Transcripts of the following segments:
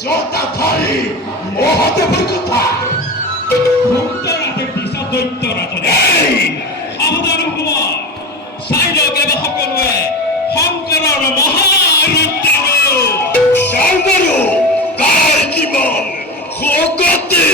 যথাথারি মহাদেবের কথা ভক্তরাতে পিছত দৈত্য ৰাজনে সাৱধান হ'ব চাইলক এবাৰ সকলোৱে শংকৰৰ মহাৰুদ্ৰ চাওবাৰু তাৰ কিমান শকতি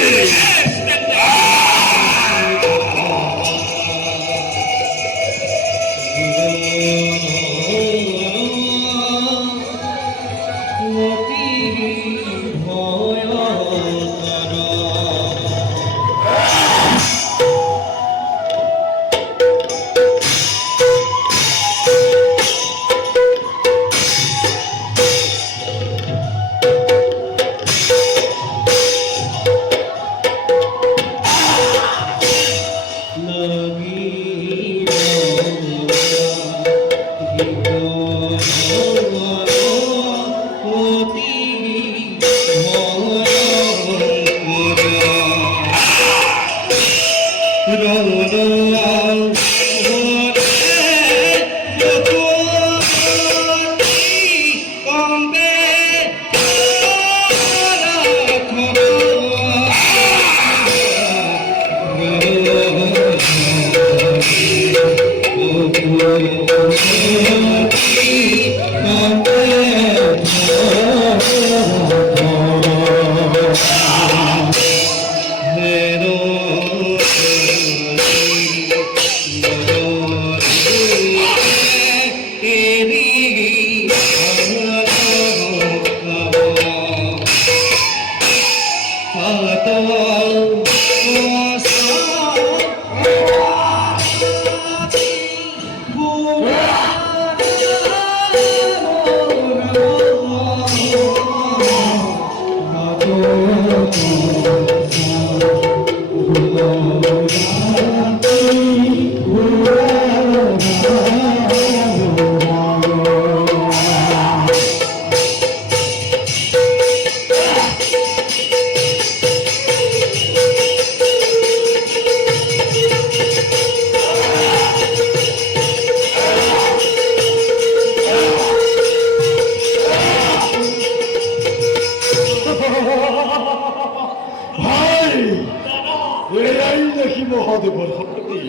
মহাদেবর শক্তি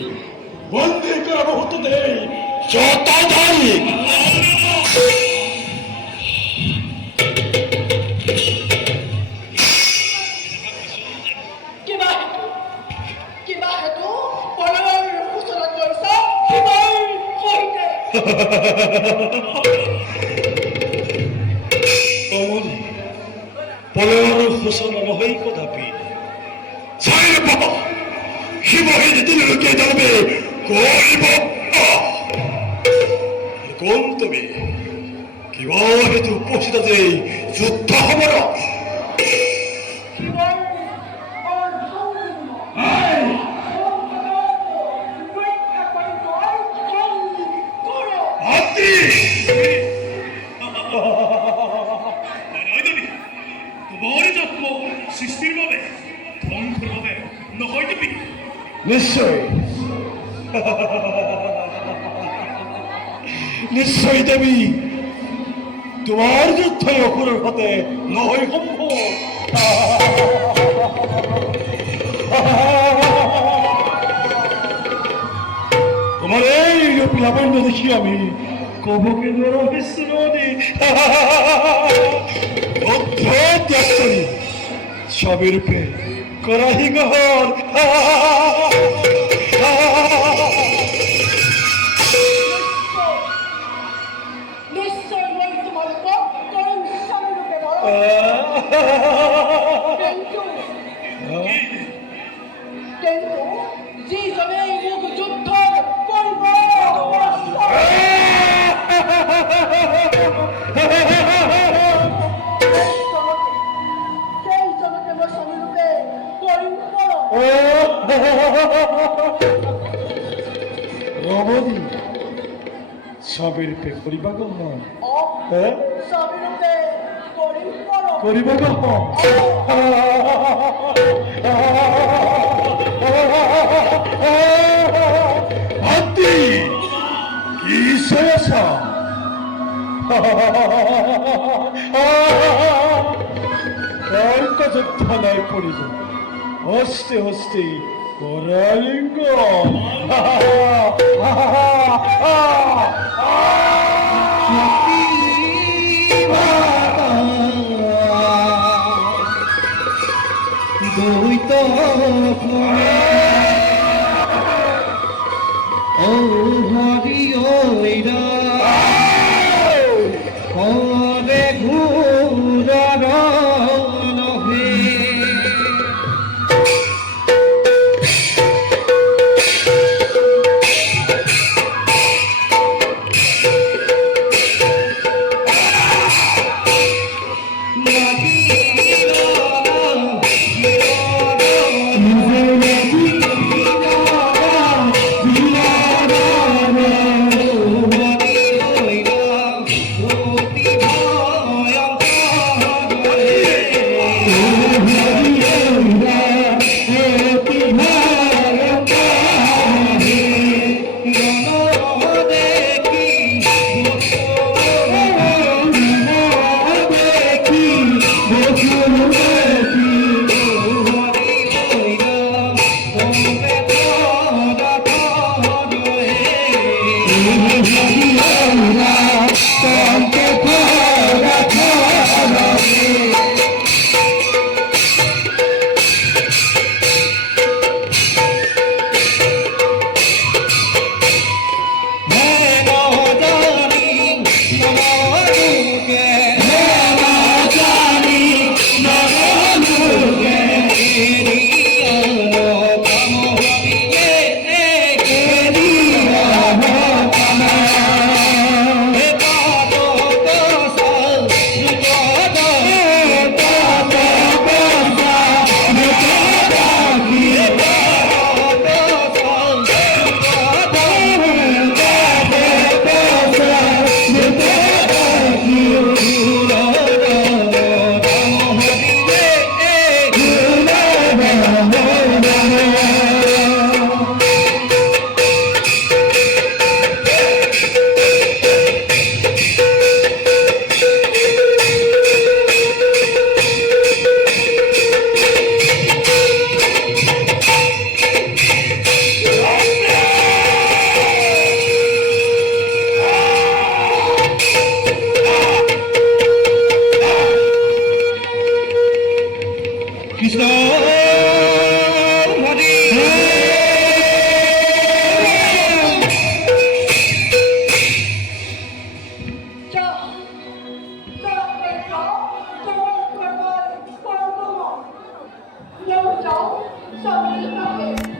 বন্দী করা বহুত দেই যথাধারী পলয়ৰ সূচনা নহয় কদাপি চাই পাবা শিৱহে যেতিয়ালৈকে যাবে কৰিব কোন তুমি কিবা হেতু উপস্থিত আছে যুদ্ধ সমৰ নিশ্চয় নিশ্চয় দেবী তোমার যুদ্ধ অসুরের সাথে নহয় সম্ভব তোমার এই লাবণ্য দেখি আমি কবকে সবের রূপে করাহি গহর রমণী সবের পে করিবা গহ করিবা গহ হাতি কি সয়সা যুদ্ধনায় পরিজন হস্তে হস্তে করালিঙ্গ দৈত ও হরি ওইরা হরে ঘুরার নহে কৃষ্ণ হরি又走，上面那边。